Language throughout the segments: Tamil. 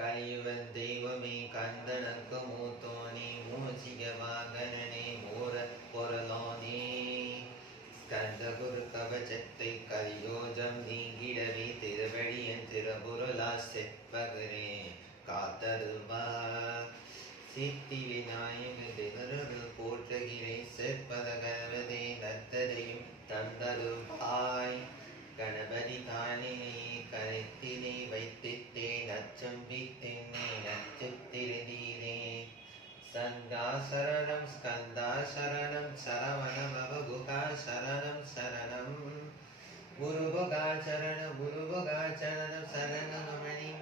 கலியுகன் தெய்வமே கந்தனுக்கு மூத்தோனே மூசிக வாகனனே மூர பொருளோனே ஸ்கந்த குரு கவச்சத்தை கலியோஜம் நீங்கிடவே திருவழியன் திருபுருளா செப்பகரே காத்தருவா சித்தி விநாயக திகரர்கள் போற்றுகிறேன் செப்பத கணவதே நத்ததையும் தந்தருவாய் கணபதி தானே கருத்திலே வைத்திட்டே நச்சம்பித்தென்னே நச்சுத்திருந்தீரே சந்தா சரணம் ஸ்கந்தா சரணம் சரவணமவகுகா சரணம் சரணம் குருபகா சரண குருபகா சரணம் சரணமணிந்தே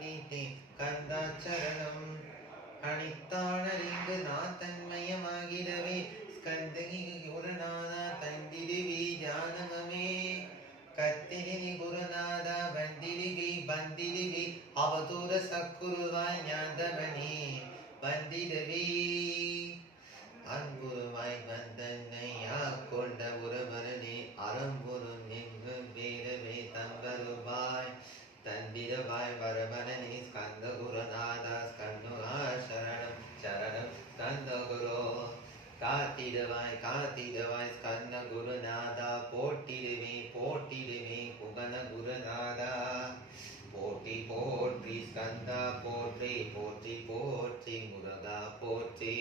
ஸ்கந்தா போற்றி போற்றி போற்றி முருகா போற்றி.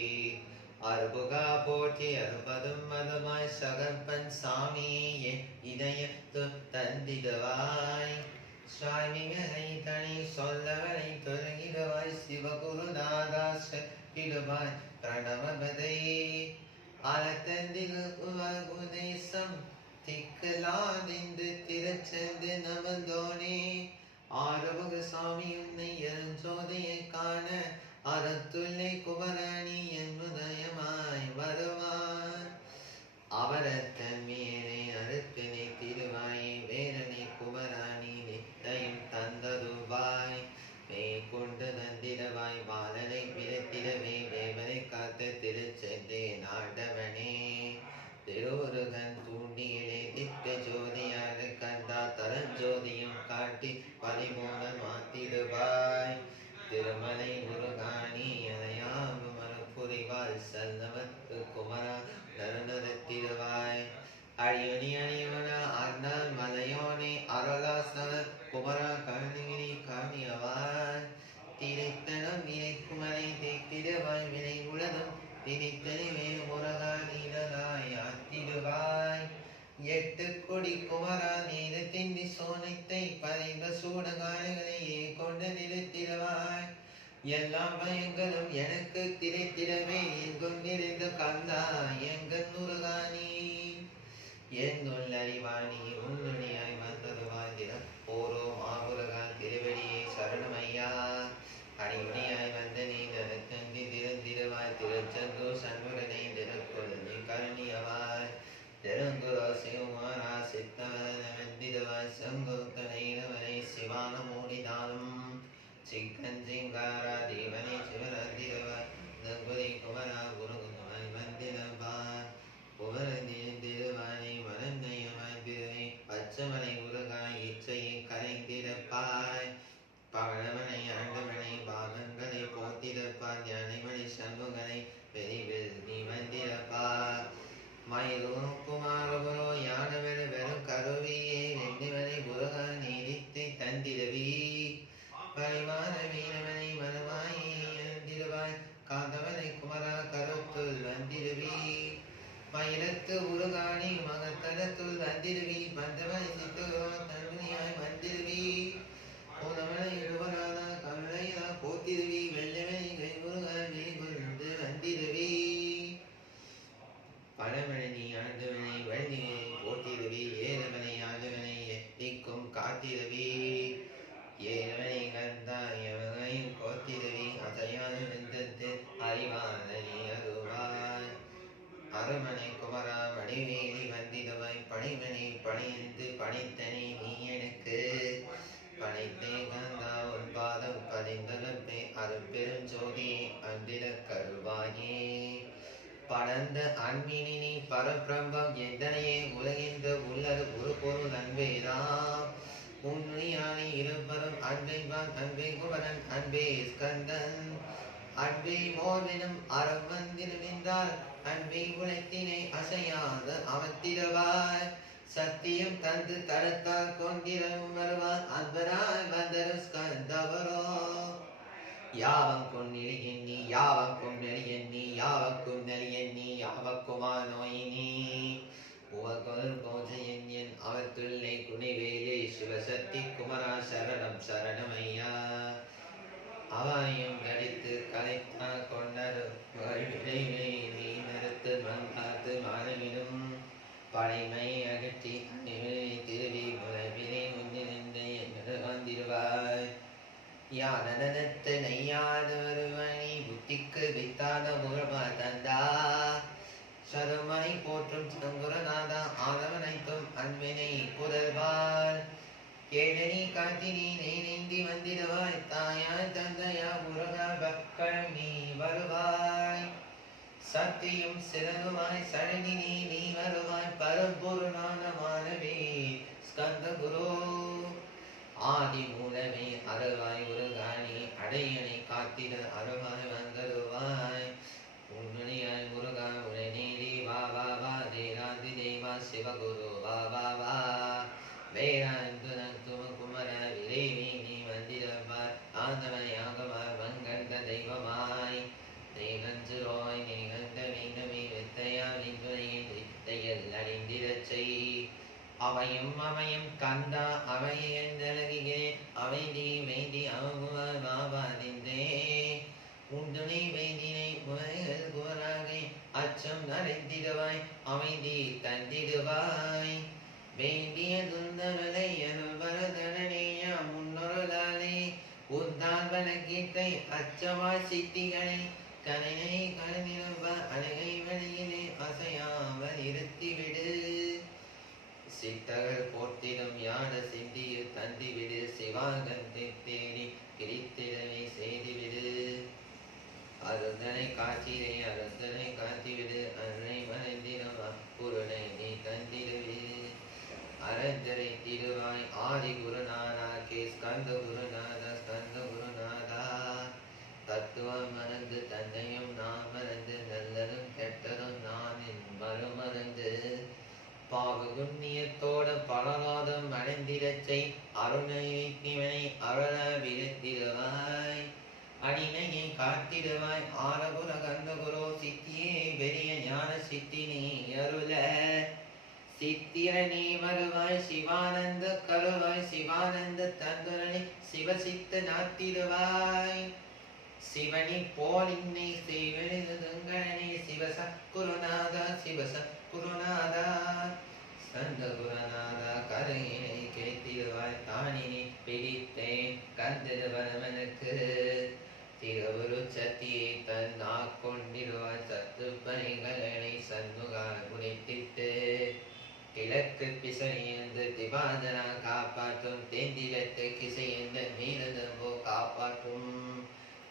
அருபுகா போற்றி அறுபதும் மதமாய் சகப்பன் சாமியே இதயத்து தந்திடுவாய். சுவாமிகளை தனி சொல்லவனை தொழுகிடுவாய் சிவகுருநாதா செப்பிடுவாய் பிரணவபதை அலத்தந்திகு திக்கலாதிந்து திருச்செந்து நமந்தோனே. ஆறுமுக சாமி உன்னை எருஞ்சோதையை காண அறத்துள்ளே குமராணி என்புதயமாய் வருவார். அவரத்தன் மேலே அறுத்தினை அழியணி அணியவன மலையோனி மலையோனே அருளாசன குமரா கருணகிரி காணியவாய் திரைத்தனம் இறைக்குமலை தேக்கிடுவாய் வினை உலகம் திரைத்தனி வேறு முருகா நீலகாய் ஆத்திடுவாய். எட்டு கொடி குமரா நீரு திண்டி சோனைத்தை பறிந்த சூடகாலைகளையே கொண்டு நிறுத்திடுவாய் எல்லா பயங்களும் எனக்கு திரைத்திடவே எங்கும் நிறைந்த கந்தா எங்கள் முருகானி என்னுள் அறிவாணி உன்னுடையாய் வந்ததுவாய் தினம் போரோ மாமுருகான் திருவடியே சரணமையா. அடிமையாய் வந்த நீ தனத்தந்தி திறந்திரவாய் திருச்சந்தோ சண்முகனை திறக்கொழுந்தை கருணியவாய். தெருங்குரோ சிவமாரா சித்தவந்திருவாய் செங்குத்தனைவனை சிவான மூடிதானும் சிக்கன் அறம் வந்திருந்தால் அன்பே உழைத்தினை அசையாது அமர்த்திடுவாய் சத்தியம் தந்து தரத்தால் கொண்டிரவும் வருவான் அன்பராய் வந்தரும் ஸ்கந்தவரோ யாவம் கொண்டிரு எண்ணி யாவம் கொண்டறி எண்ணி யாவக்கும் நெறி எண்ணி யாவக்குமா நோயினி உவகொரு போஜ எண்ணியன் அவர் துள்ளை குணிவேலே சிவசக்தி குமரா சரணம் சரணமையா அவாயம் நடித்து கலை யானனத்து நெய்யாத வருவனி புத்திக்கு வித்தாத முகமா தந்தா சருமாய் போற்றும் சங்குரநாதா ஆதவனைத்தும் அன்பினை புதல்வார். கேழனி காத்தினி நெய் நெந்தி வந்திடுவாய் தாயாய் தந்தையா முருகா பக்கள் நீ வருவாய். சக்தியும் சிறகுமாய் சழகினி நீ வருவாய் பரம்பொருளான மாணவி ஸ்கந்த குரு. ஆதி மூலமே அருவாய் உருகாணி அடையனை காத்திட அருவாய் வந்தருவாய் உன்னுடையாய் முருகா உடனேடி வா வா வா தேராதி தேவா சிவகுரு அவையும் அவையும் கந்தா அவையந்தழகியே அவை நீ வேண்டி அவகுவார் மாவாதிந்தே வைதினை வேண்டினை முறைகள் கூறாகை அச்சம் நரைத்திடுவாய் அமைதி தந்திடுவாய். வேண்டிய துந்தவலை அருள் முன்னொருளாலே உந்தால் வழக்கீட்டை அச்சமாய் சித்திகளை கலையை கலநிரும்ப அழகை வழியிலே அசையாமல் இருத்திவிடு. சித்தர்கள் போர்த்திடம் யான சிந்தியில் தந்திவிடு சிவாகந்தை தேடி பிரித்திடவே செய்துவிடு. அருந்தனை காட்சியிலே அருந்தனை காத்திவிடு அன்னை மறைந்திடும் அப்புருளை நீ தந்திடுவிடு அரஞ்சரை திருவாய் ஆதி குருநாதா கே ஸ்கந்த குருநாதா செய் அருள விருத்திடுவாய் அடினையை காத்திடுவாய் ஆரபுர கந்தகுரோ சித்தியே பெரிய ஞான சித்தி நீ அருள. சித்திர நீ வருவாய் சிவானந்த கருவாய் சிவானந்த தந்துரணி சிவசித்த நாத்திடுவாய் சிவனி போல் இன்னை செய்வெழுதுங்கழனே சத்தியை தன்னா கொண்டிடுவாய் சத்து பணிகளை சண்முகால் முடித்திட்டு கிழக்கு பிசையந்து திபாதனா காப்பாற்றும் தென்திலத்து கிசையந்த மீனதம்போ காப்பாற்றும்.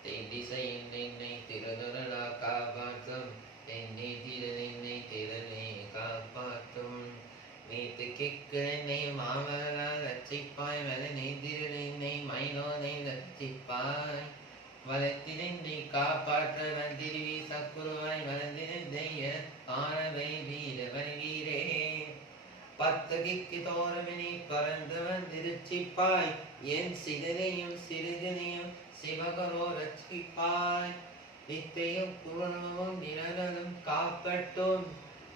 தென்திசையின் என்னை திருநுரலா காப்பாற்றும் என்னை திருநென்னை திருநே காப்பாற்றும். நேத்து கிக்கிழனை என்னை மாமலா ரட்சிப்பாய் வல நெய்திருளை மைனோனை ரட்சிப்பாய். வளர்த்தினை காப்பாற்ற வந்திருவி சக்குருவாய் வளர்ந்திருந்தைய ஆரவை வீரவன் வீரே. பத்தகிக்கு தோரவினை பறந்து வந்திருச்சிப்பாய் என் சிதனையும் சிறுகனையும் சிவகரோ ரட்சிப்பாய். நித்தையும் குருணமும் நிழலும் காப்பட்டும்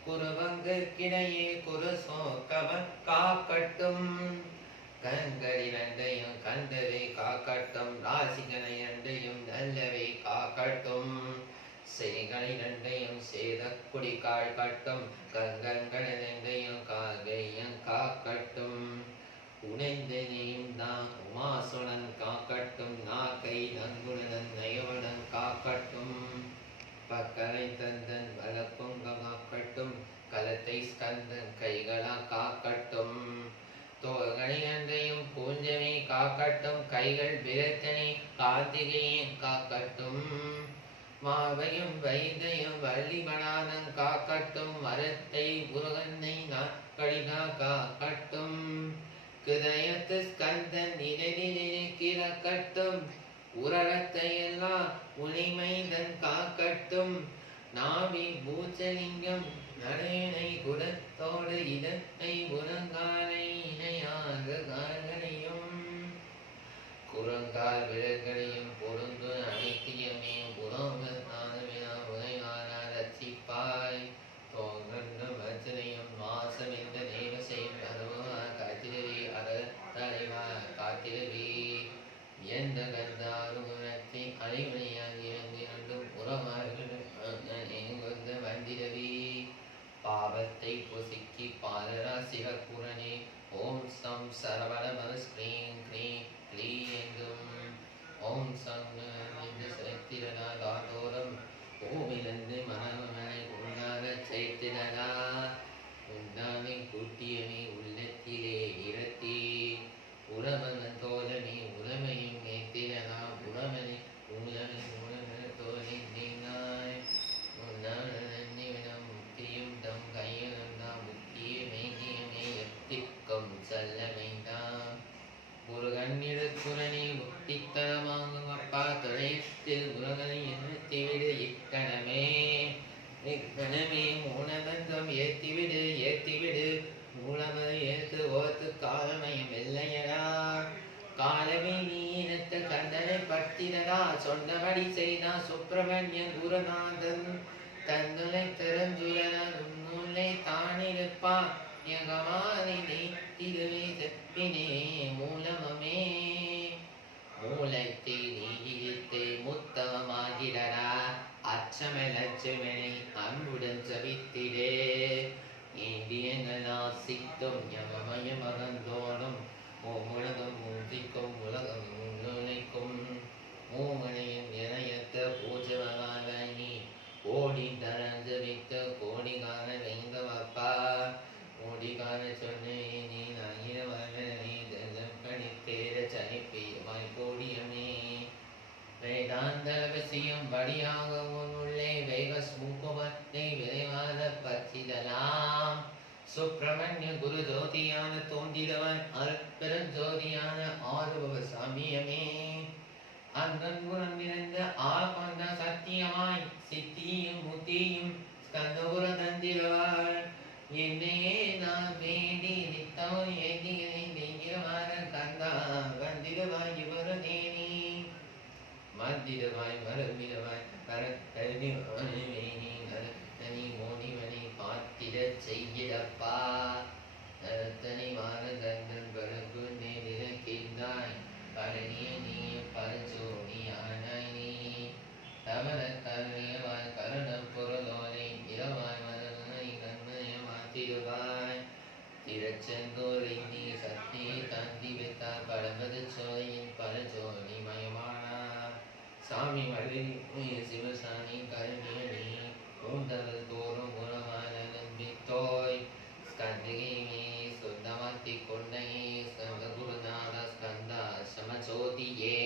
குருவங்கிடையே குரு சோக்கவன் காக்கட்டும். கண்களிரண்டையும் கண்டவை காக்கட்டும். ராசிகளை அண்டையும் நல்லவை காக்கட்டும். செய்களை செய்களிரண்டையும் சேத குடி காக்கட்டும் கங்கங்களிரண்டையும் காகையும் காக்கட்டும். உணைந்தனையும் தான் உமாசுடன் காக்கட்டும். நாக்கை நங்குடன் நயவடன் காக்கட்டும். பக்கலை தந்தன் வலப்பொங்க காக்கட்டும் கலத்தை ஸ்கந்தன் கைகளா காக்கட்டும். தோள்களை அன்றையும் பூஞ்சனை காக்கட்டும் கைகள் விரத்தனை கார்த்திகையும் காக்கட்டும். மாவையும் வைத்தையும் வள்ளிமணானம் காக்கட்டும் மரத்தை முருகனை நாட்களினா காக்கட்டும். கிரயத்து ஸ்கந்தன் நினைக்கிற கட்டும் உரகத்தை எல்லாம் உளிமைதன் காக்கட்டும். நாவி பூச்சலிங்கம் நடையனை தோடு இதனை உறங்காலை இணையாக கால்களையும் குரங்கால் விழல்களையும் பொருந்து அனைத்தியமே அப்பா துறையத்தில் முருகனை இக்கணமே. இக்கணமே மூலபந்தம் ஏத்திவிடு ஏத்திவிடு. மூலமதை ஏத்து ஓத்து காலமயம் இல்லையடா. காலமே நீ இனத்த கந்தனை பட்டினடா. சொன்னபடி செய்தா சுப்பிரமணியன் குருநாதன். தன்னுலை திறஞ்சுயன மந்திரவாய் மரபிரவாய் பரத்தனி நரத்தனி மோனிவனை பார்த்திட செய்யப்பா. நரத்தனி மானதந்தன் பரகு நேரிழக்கின்றாய் பரணிய நீ பரஞ்சோனியானாய் நீ. தவற கருணியவாய் கருணம் பொருளோனை இரவாய் மரணனை நன்மைய மாத்திடுவாய் திரச்சன் சாமி மழை சிவசாமி கருணியணி கூந்தல் தோறும் உறவான நம்பித்தோய். ஸ்கந்திகை சுத்தமத்தி கொண்டையே சககுருநாத ஸ்கந்தா சமஜோதியே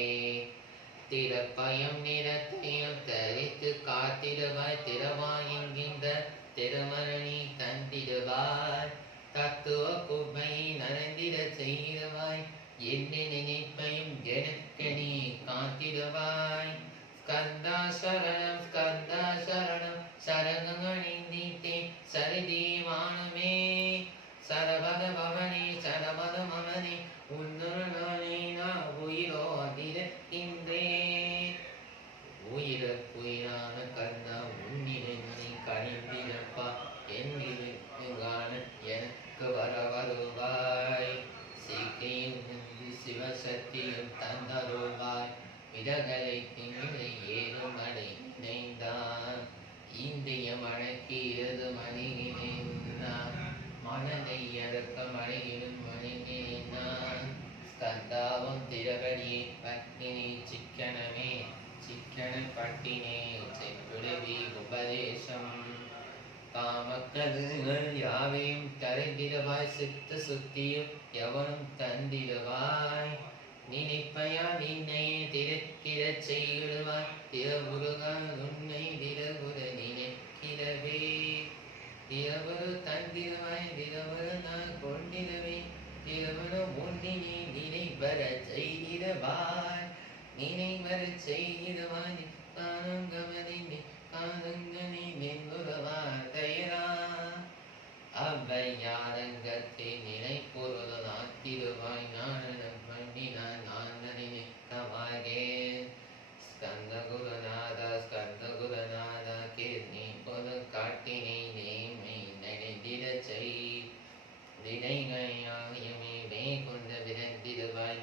திறப்பயம் நிறத்தையும் தரித்து காத்திடுவாய் திறவாய் என்கின்ற திருமரணி தந்திடுவாய். தத்துவ விதகளை திங்களை ஏதும் அடைந்தான் இந்திய மழைக்கு ஏது மணிகினான் மனதை அடக்க மழையிலும் மணிகினான் ஸ்கந்தாவும் திரவடியே பத்தினி சிக்கனமே சிக்கன பட்டினே செப்பிடுவி உபதேசம் காமக்கதுகள் யாவையும் கரைந்திடவாய் சித்த சுத்தியும் எவனும் தந்திடவாய். நினைப்பையா நின்னை திறக்கிடச் செய்யிடுவாய் திறவுருகா உன்னை திறவுற நினைக்கிறவே. திறவரு தந்திடுவாய் திறவரு நான் கொண்டிடுவே திருமணம் ஒன்றினை நினைவர செய்திடவாய் நினைவர செய்கிறவாய் காணும் கவனினை காதுங்கனை நின்றுடவார் தயரா அவ்வையாரங்கத்தை நினை பொருளான் திருவாய் ஞானம் பண்ணினான் நான் நினைக்கவாகே ஸ்கந்த குருநாத ஸ்கந்த குருநாத கீர்ணி பொது காட்டினை நேமை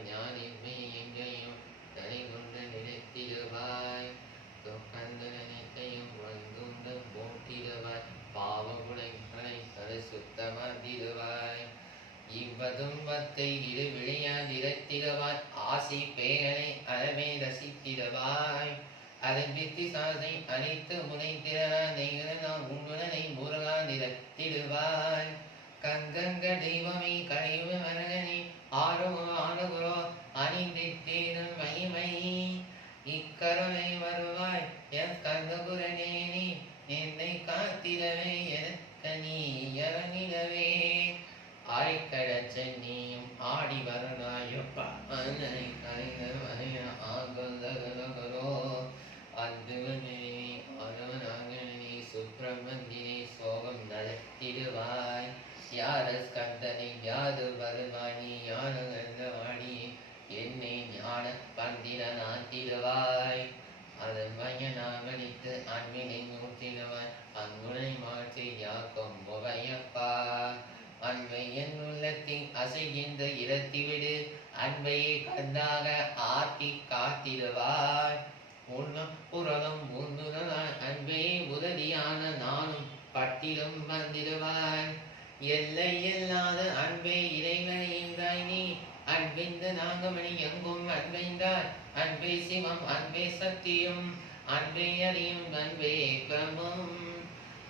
ஞானின்மை எங்கேயும் தனி கொண்ட நினைத்திடுவாய் தொக்கந்த நினைத்தையும் வந்துண்ட போட்டிடுவாய் பாவகுடைகளை தலை சுத்தமாதிடுவாய் இவ்வதும்பத்தை விளையாதிரத்திடுவாய் ஆசி பேரனை அறமே ரசித்திடவாய். அதன் வித்தி சாதை அனைத்து முனைத்திறனை நான் உன்னுடனை முருகாந்திரத்திடுவாய் கங்கங்க தெய்வமே கழிவு மரகனே ஆரோ ஆனகுரோ அணிந்தித்தேனும் மகிமை. இக்கருணை வருவாய் என் கந்தகுரனே நீ என்னை காத்திடவே எனக்கு நீ இறங்கிடவே ஆய்கடச்ச நீயும் ஆடி வரனாயப்பா அன்னை கலைந்த வரைய ஆகந்தகரோ அந்துவனே ஆனவனாகனே சுப்பிரமணியனே சோகம் நடத்திடுவாய் யார ஸ்கந்தனை யாது வருவாணி ஞான கந்தவாணி என்னை ஞான பண்டிதனாத்திடுவாய் அதன் மையனாகடித்து அன்பினை மூட்டிடுவாய் அங்குனை மாற்றி யாக்கும் முவையப்பா அன்பை என் உள்ளத்தில் அசைகின்ற இரத்திவிடு. அன்பையை கண்டாக ஆர்த்தி காத்திடுவாய். உன்னும் புறலும் முன்னுதலாய் அன்பே உதவியான நானும் பட்டிலும் வந்திடுவாய். எல்லை இல்லாத அன்பே இறைவனைந்தாய் நீ. அன்பிந்த நாகமணி எங்கும் அன்பைந்தார் அன்பே சிவம் அன்பே சக்தியும் அன்பே அறியும் அன்பே பிரமும்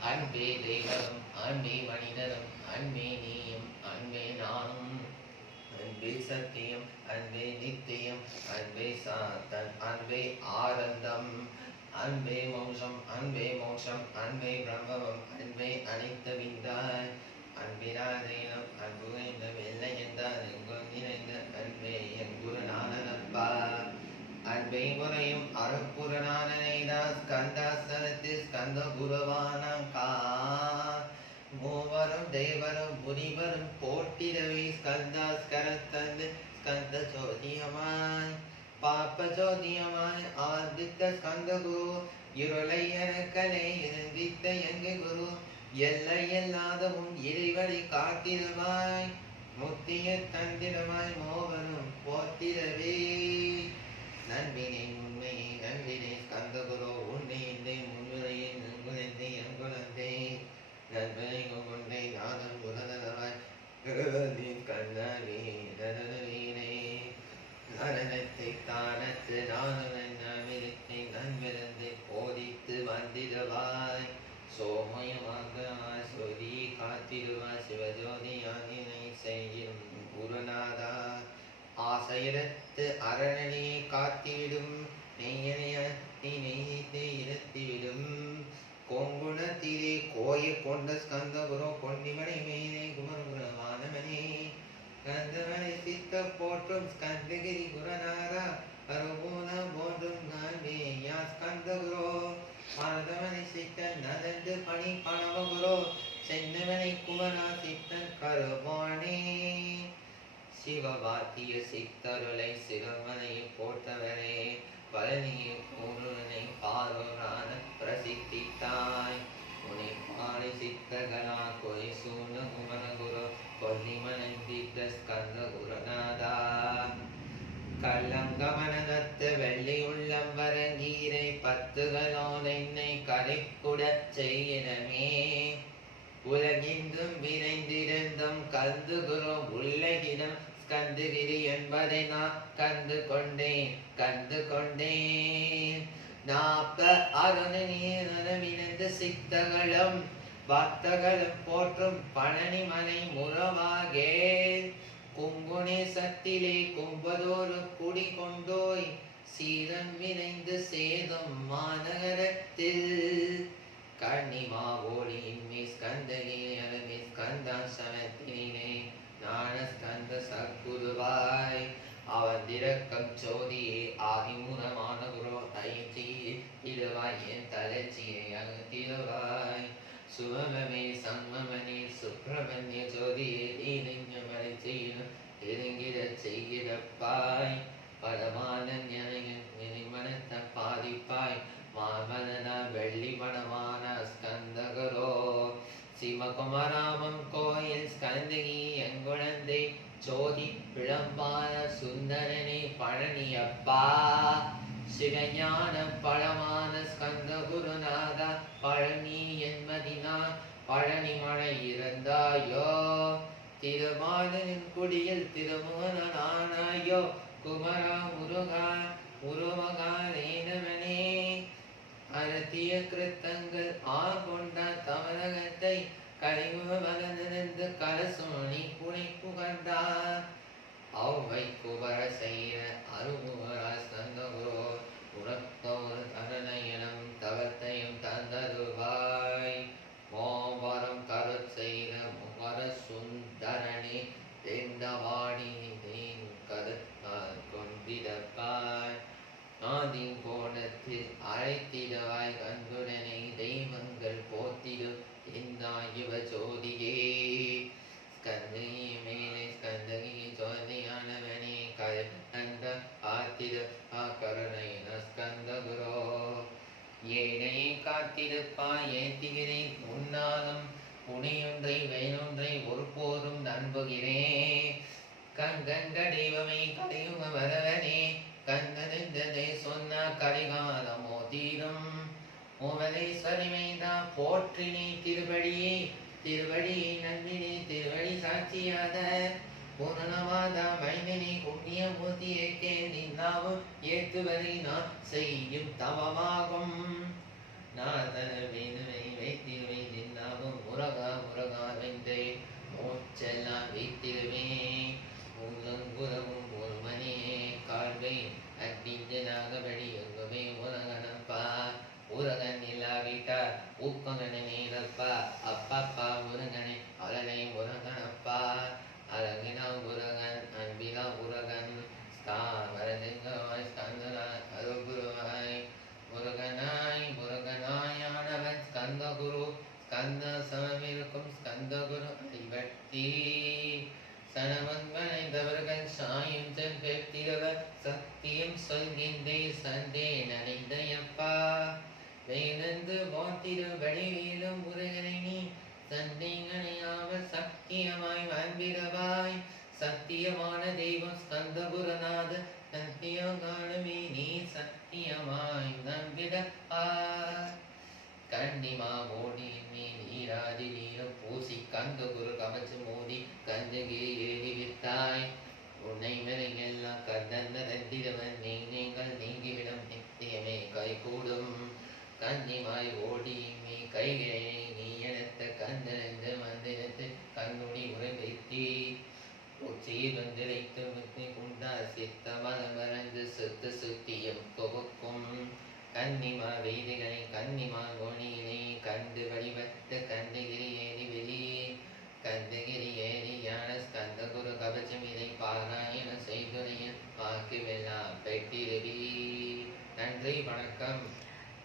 அன்பே தெய்வம் அன்பே மனிதரும். அன்பே நீயும் அன்பே நானும். அன்பே சத்தியம் அன்பே நித்தியம் அன்பே சாத்தன் அன்பே ஆனந்தம். அன்பே மோஷம் அன்பே மோஷம் அன்பே பிரம்மவம் அன்பே அனைத்த விந்தாய் அன்பினாதீனம் அன்பு இந்த வெள்ளை என்றால் எங்கும் நிறைந்த அன்பே என் குருநாதனப்பா அன்பை முறையும் அருப்புறநாதனைதான் ஸ்கந்தாசனத்து ஸ்கந்த குருவானம் கா. மூவரும் தேவரும் முனிவரும் போட்டிரவி ஸ்கந்தா ஸ்கரத்தந்து ஸ்கந்த ஜோதியமாய் பாப்ப ஜோதியமாய் ஆதித்த ஸ்கந்த குரு இருளை எனக்கலை இருந்தித்த எங்கு குரு? எல்லை எல்லாதவும் இறைவனை காத்திடுவாய் முத்திய தந்திரமாய் மோகனும் போத்திரவே நன்பினை நன்பினை பணி பணவகுரோ செந்தமனை குமரா சித்தன் கருவானே சிவவாத்திய சித்தருளை சிவமனை போட்டவனே பழனியை பூருனை பாரோரான பிரசித்தித்தாய். உனை பாடி சித்தகலா கொய் சூன குமர குரு தீர்த்த ஸ்கந்த குருநாதா கள்ளங்கமனகத்து வெள்ளி உள்ளம் வரங்கீரை பத்துகளோன் என்னை கரைக்குடச் செய்யினமே உலகின்றும் விரைந்திருந்தும் கந்து உள்ளகிடம் கந்துகிரி என்பதை நான் கண்டு கொண்டேன் கண்டு கொண்டேன் நாப்ப அருண நீரவிழந்த சித்தகளும் பக்தர்களும் போற்றும் பழனி மலை முறவாகே. குங்குணேசத்திலே கும்பதோறு குடி கொண்டோய் சீரன் விரைந்து சேதம் மாநகரத்தில். கண்ணிமா ஓடியின் மீ ஸ்கந்தகிரி அலமி ஸ்கந்தா சமத்தினே ஞான ஸ்கந்த சற்குருவாய் சத்குருவாய் அவந்திரக்கம் ஜோதியே ஆதிமூலமான குரோ ஐச்சி திருவாய் என் தலைச்சியை அகத்திடுவாய் സുഭവമേ സംഗമനെ സുബ്രഹ്മണ്യ ജ്യോതിയെ ഈനങ്ങമലി ചെയ്യുന്നു ഏതെങ്കില ചെയ്യപ്പായി പരമാനന്യനിമനത്ത പാതിപ്പായി മാമനന വെള്ളിമണമാന സ്കന്ദകരോ ശിവകുമരാമം കോ திருமாலனின் திருமூலனானாயோ திருமுகனானாயோ? குமரா முருகா உருவகா ரேனவனே அறத்திய கிருத்தங்கள் ஆகொண்ட தமரகத்தை கழிவுவலனிருந்து கலசோனி புனை புகழ்ந்தார். அவ்வை குபர செய்த அருமுகரா சொன்ன கலிகாலமோ தீரும் உமலேஸ்வரி மைந்தா போற்றினே திருவடியே திருவடியை நன்மினே திருவடி சாட்சியாத. பூரணவாத மைந்தனே புண்ணிய மூர்த்தியேக்கே நின்னாவும் ஏற்றுவதை நான் செய்யும் தவமாகும். நாதன வேணுவை வைத்திருவை நின்னாவும் முருகா முருகா வென்றே மூச்செல்லாம் வைத்திருவேன் உள்ளங்குறவும் ஒரு மணியே கால்வை அட்டிஞ்சனாகபடி எங்குமே உலகனப்பா. உலகன் இல்லாவிட்டார் ஊக்கங்கனை நீரப்பா. அப்பப்பா முருகனை அலனை உலகனப்பா அழகினா உலகன் அன்பினா உலகன் ஸ்தாமரலிங்கமாய் ओडी में कहीं गए